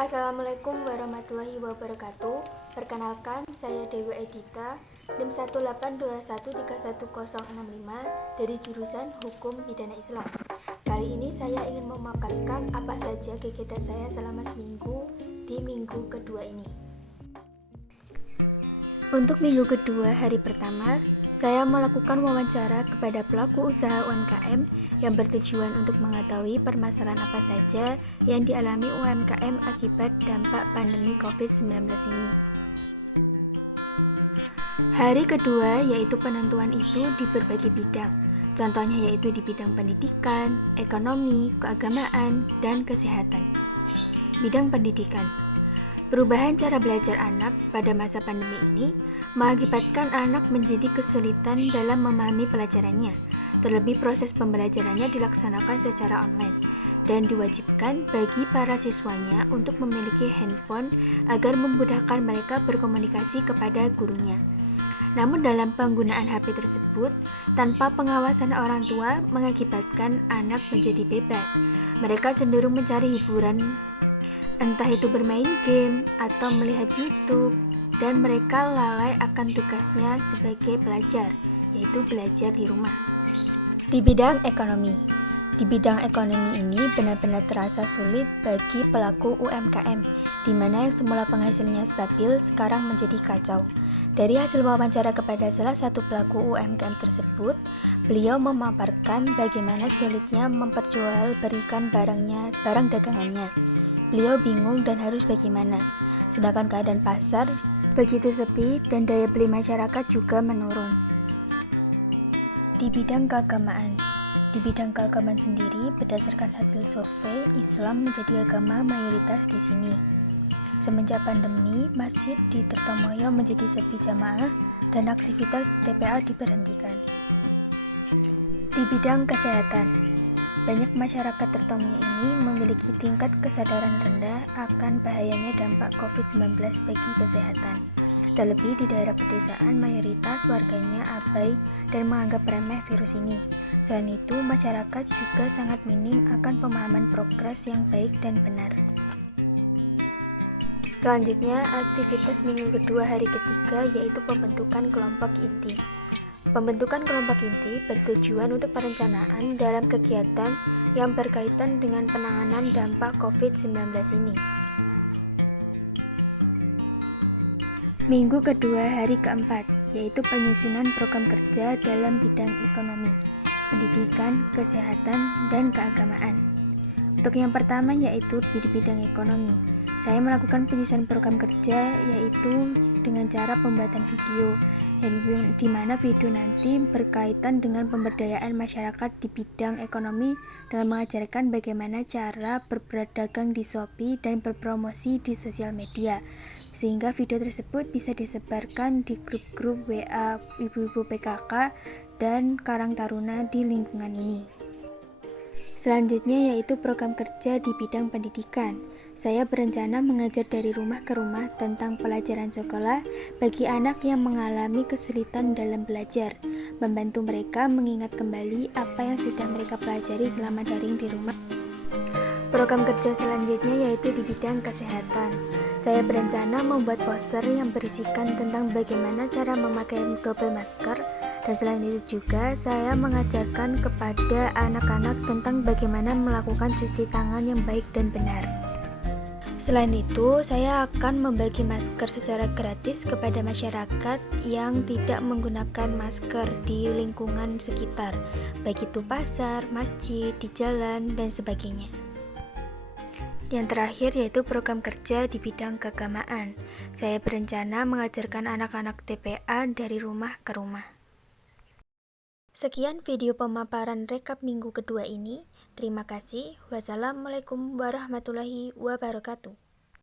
Assalamualaikum warahmatullahi wabarakatuh. Perkenalkan, saya Dewi Edita, NIM 182131065 dari jurusan Hukum Pidana Islam. Kali ini saya ingin memaparkan apa saja kegiatan saya selama seminggu di minggu kedua ini. Untuk minggu kedua, hari pertama, saya melakukan wawancara kepada pelaku usaha UMKM yang bertujuan untuk mengetahui permasalahan apa saja yang dialami UMKM akibat dampak pandemi COVID-19 ini. Hari kedua yaitu penentuan isu di berbagai bidang, contohnya yaitu di bidang pendidikan, ekonomi, keagamaan, dan kesehatan. Bidang pendidikan. Perubahan cara belajar anak pada masa pandemi ini mengakibatkan anak menjadi kesulitan dalam memahami pelajarannya. Terlebih proses pembelajarannya dilaksanakan secara online dan diwajibkan bagi para siswanya untuk memiliki handphone agar memudahkan mereka berkomunikasi kepada gurunya. Namun dalam penggunaan HP tersebut, tanpa pengawasan orang tua mengakibatkan anak menjadi bebas. Mereka cenderung mencari hiburan, entah itu bermain game atau melihat YouTube, dan mereka lalai akan tugasnya sebagai pelajar, yaitu belajar di rumah. Di bidang ekonomi. Di bidang ekonomi ini benar-benar terasa sulit bagi pelaku UMKM, di mana yang semula penghasilannya stabil sekarang menjadi kacau. Dari hasil wawancara kepada salah satu pelaku UMKM tersebut, beliau memaparkan bagaimana sulitnya memperjualbelikan barang dagangannya. Beliau bingung dan harus bagaimana, sedangkan keadaan pasar begitu sepi dan daya beli masyarakat juga menurun. Di bidang keagamaan. Di bidang keagamaan sendiri, berdasarkan hasil survei, Islam menjadi agama mayoritas di sini. Semenjak pandemi, masjid di Tirtomoyo menjadi sepi jamaah dan aktivitas TPA diberhentikan. Di bidang kesehatan. Banyak masyarakat Tirtomoyo ini memiliki tingkat kesadaran rendah akan bahayanya dampak COVID-19 bagi kesehatan. Terlebih di daerah pedesaan, mayoritas warganya abai dan menganggap remeh virus ini. Selain itu, masyarakat juga sangat minim akan pemahaman progres yang baik dan benar. Selanjutnya, aktivitas minggu kedua hari ketiga yaitu pembentukan kelompok inti. Pembentukan kelompok inti bertujuan untuk perencanaan dalam kegiatan yang berkaitan dengan penanganan dampak COVID-19 ini. Minggu kedua hari keempat, yaitu penyusunan program kerja dalam bidang ekonomi, pendidikan, kesehatan, dan keagamaan. Untuk yang pertama yaitu di bidang ekonomi. Saya melakukan penyusunan program kerja yaitu dengan cara pembuatan video, di mana video nanti berkaitan dengan pemberdayaan masyarakat di bidang ekonomi dengan mengajarkan bagaimana cara berdagang di Shopee dan berpromosi di sosial media, sehingga video tersebut bisa disebarkan di grup-grup WA ibu-ibu PKK dan Karang Taruna di lingkungan ini. Selanjutnya yaitu program kerja di bidang pendidikan. Saya berencana mengajar dari rumah ke rumah tentang pelajaran sekolah bagi anak yang mengalami kesulitan dalam belajar, membantu mereka mengingat kembali apa yang sudah mereka pelajari selama daring di rumah. Program kerja selanjutnya yaitu di bidang kesehatan. Saya berencana membuat poster yang berisikan tentang bagaimana cara memakai double masker, dan selain itu juga saya mengajarkan kepada anak-anak tentang bagaimana melakukan cuci tangan yang baik dan benar. Selain itu, saya akan membagi masker secara gratis kepada masyarakat yang tidak menggunakan masker di lingkungan sekitar, baik itu pasar, masjid, di jalan, dan sebagainya. Yang terakhir yaitu program kerja di bidang keagamaan. Saya berencana mengajarkan anak-anak TPA dari rumah ke rumah. Sekian video pemaparan rekap minggu kedua ini. Terima kasih. Wassalamualaikum warahmatullahi wabarakatuh.